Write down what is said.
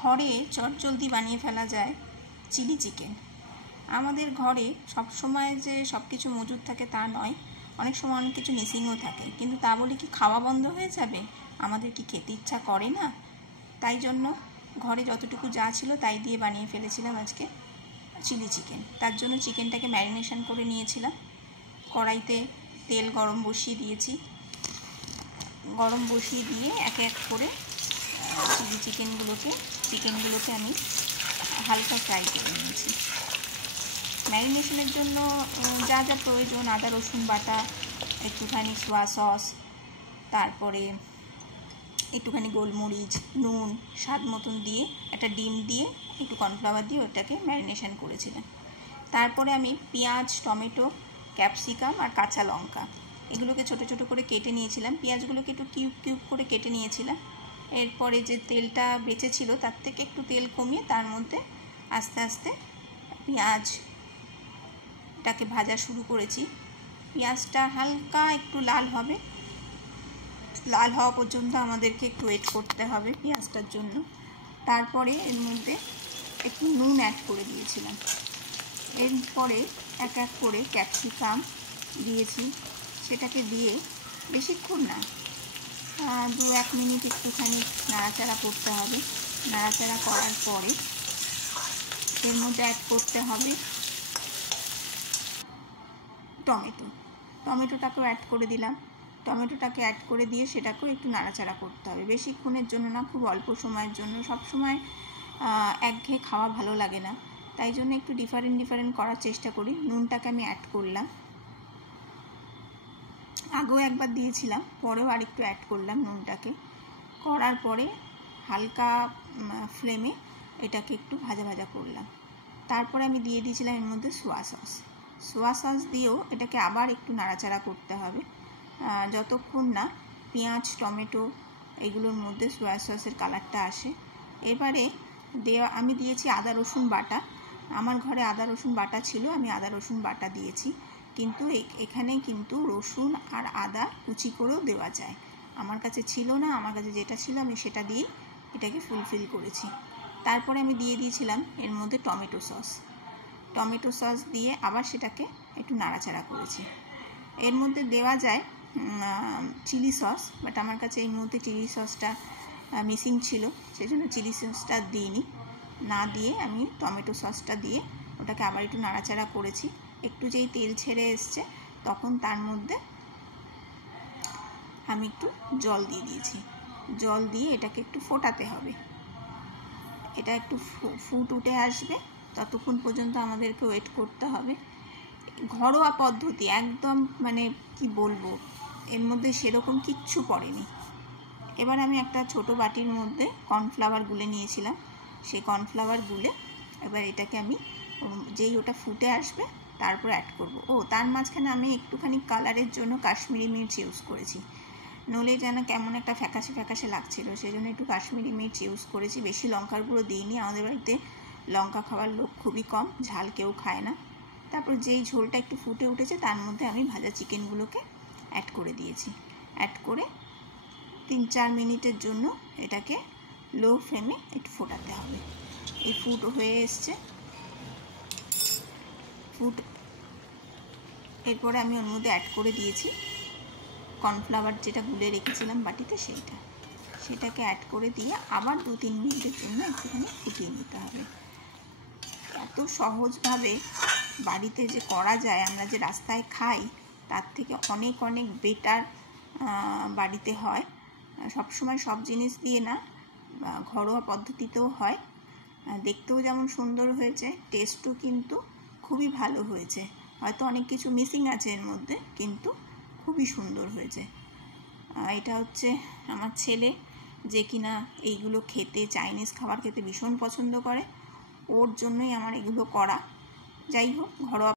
ঘরে চটজলদি বানিয়ে ফেলা যায় চিলি চিকেন। আমাদের ঘরে সব সময় যে সব কিছু মজুদ থাকে তা নয়, অনেক সময় অনেক কিছু মিসিংও থাকে, কিন্তু তা বলে কি খাওয়া বন্ধ হয়ে যাবে? আমাদের কি খেতে ইচ্ছা করে না? তাই জন্য ঘরে যতটুকু যা ছিল তাই দিয়ে বানিয়ে ফেলেছিলাম আজকে চিলি চিকেন। তার জন্য চিকেনটাকে ম্যারিনেশন করে নিয়েছিলাম। কড়াইতে তেল গরম বসিয়ে দিয়েছি। গরম বসিয়ে দিয়ে এক এক করে চিলি চিকেনগুলোকে আমি হালকা ফ্রাই করে নিয়েছি। ম্যারিনেশনের জন্য যা যা প্রয়োজন, আদা রসুন বাটা, একটুখানি সোয়া সস, তারপরে একটুখানি গোলমরিচ, নুন স্বাদ মতন দিয়ে, একটা ডিম দিয়ে, একটু কর্নফ্লাওয়ার দিয়ে ওটাকে ম্যারিনেশন করেছিলাম। তারপরে আমি পেঁয়াজ, টমেটো, ক্যাপসিকাম আর কাঁচা লঙ্কা এগুলোকে ছোট ছোট করে কেটে নিয়েছিলাম। পেঁয়াজগুলোকে একটু কিউব কিউব করে কেটে নিয়েছিলাম। এরপরে যে তেলটা বেঁচে ছিল তার থেকে একটু তেল কমিয়ে তার মধ্যে আস্তে আস্তে পেঁয়াজটাকে ভাজা শুরু করেছি। পেঁয়াজটা হালকা একটু লাল হবে, লাল হওয়া পর্যন্ত আমাদেরকে একটু ওয়েট করতে হবে পেঁয়াজটার জন্য। তারপরে এর মধ্যে একটু নুন অ্যাড করে দিয়েছিলাম। এরপরে এক এক করে ক্যাপসিকাম দিয়েছি। সেটাকে দিয়ে বেশিক্ষণ না, 2-1 মিনিট একটুখানি নাড়াচাড়া করতে হবে। নাড়াচাড়া করার পরে এর মধ্যে অ্যাড করতে হবে টমেটোটাকেও অ্যাড করে দিলাম। টমেটোটাকে অ্যাড করে দিয়ে সেটাকেও একটু নাড়াচাড়া করতে হবে, বেশিক্ষণের জন্য না, খুব অল্প সময়ের জন্য। সব সময় একঘেয়ে খাওয়া ভালো লাগে না, তাই জন্য একটু ডিফারেন্ট করার চেষ্টা করি। নুনটাকে আমি অ্যাড করলাম, আগেও একবার দিয়েছিলাম, পরেও আরেকটু অ্যাড করলাম নুনটাকে। করার পরে হালকা ফ্লেমে এটাকে একটু ভাজা ভাজা করলাম। তারপরে আমি দিয়ে দিয়েছিলাম এর মধ্যে সোয়া সস দিয়েও এটাকে আবার একটু নাড়াচাড়া করতে হবে, যতক্ষণ না পেঁয়াজ, টমেটো এগুলোর মধ্যে সোয়া সসের কালারটা আসে। এবারে আমি দিয়েছি আদা রসুন বাটা। আমার ঘরে আদা রসুন বাটা ছিল, আমি আদা রসুন বাটা দিয়েছি, কিন্তু এখানে কিন্তু রসুন আর আদা কুচি করেও দেওয়া যায়। আমার কাছে ছিল না, আমার কাছে যেটা ছিল আমি সেটা দিয়েই এটাকে ফুলফিল করেছি। তারপরে আমি দিয়ে দিয়েছিলাম এর মধ্যে টমেটো সস দিয়ে আবার সেটাকে একটু নাড়াচাড়া করেছি। এর মধ্যে দেওয়া যায় চিলি সস, বাট আমার কাছে এই মুহূর্তে চিলি সসটা মিসিং ছিল, সেই জন্য চিলি সসটা দিইনি। না দিয়ে আমি টমেটো সসটা দিয়ে ওটাকে আবার একটু নাড়াচাড়া করেছি। একটু যেই তেল ছেড়ে এসছে তখন তার মধ্যে আমি একটু জল দিয়ে দিয়েছি। জল দিয়ে এটাকে একটু ফোটাতে হবে। এটা একটু ফুট উঠে আসবে, ততক্ষণ পর্যন্ত আমাদেরকে ওয়েট করতে হবে। ঘরোয়া পদ্ধতি একদম, মানে কি বলবো, এর মধ্যে সেরকম কিচ্ছু পড়েনি। এবার আমি একটা ছোট বাটির মধ্যে কর্নফ্লাওয়ার গুলে নিয়েছিলাম, সেই কর্নফ্লাওয়ার গুলে এবার এটাকে আমি যেই ওটা ফুটে আসবে তারপর অ্যাড করব। তার মাঝখানে আমি একটুখানি কালারের জন্য কাশ্মীরি মির্চ ইউজ করেছি, নলে যেন কেমন একটা ফ্যাকাশে ফ্যাকাশে লাগছিল, সেই জন্য একটু কাশ্মীরি মির্চ ইউজ করেছি। বেশি লঙ্কার গুঁড়ো দিইনি, আমাদের বাড়িতে লঙ্কা খাওয়ার লোক খুবই কম, ঝাল কেউ খায় না। তারপর যেই ঝোলটা একটু ফুটে উঠেছে তার মধ্যে আমি ভাজা চিকেনগুলোকে অ্যাড করে দিয়েছি। অ্যাড করে 3-4 মিনিটের জন্য এটাকে লো ফ্লেমে একটু ফোটাতে হবে। এই ফুট হয়ে এসছে, এরপরে আমি ওর মধ্যে অ্যাড করে দিয়েছি কর্নফ্লাওয়ার যেটা গুলে রেখেছিলাম বাটিতে, সেটাকে অ্যাড করে দিয়ে আবার 2-3 মিনিটের জন্য একটুখানি ফুটিয়ে নিতে হবে। এত সহজভাবে বাড়িতে যে করা যায়, আমরা যে রাস্তায় খাই তার থেকে অনেক বেটার বাড়িতে হয়। সবসময় সব জিনিস দিয়ে না, ঘরোয়া পদ্ধতিতেও হয়। দেখতেও যেমন সুন্দর হয়েছে, টেস্টও কিন্তু খুবই ভালো হয়েছে। হয়তো অনেক কিছু মিসিং আছে এর মধ্যে, কিন্তু খুবই সুন্দর হয়েছে। এটা হচ্ছে আমার ছেলে, যে কিনা এইগুলো খেতে, চাইনিজ খাবার খেতে ভীষণ পছন্দ করে, ওর জন্যই আমার এগুলো করা। যাই হোক, ঘরোয়া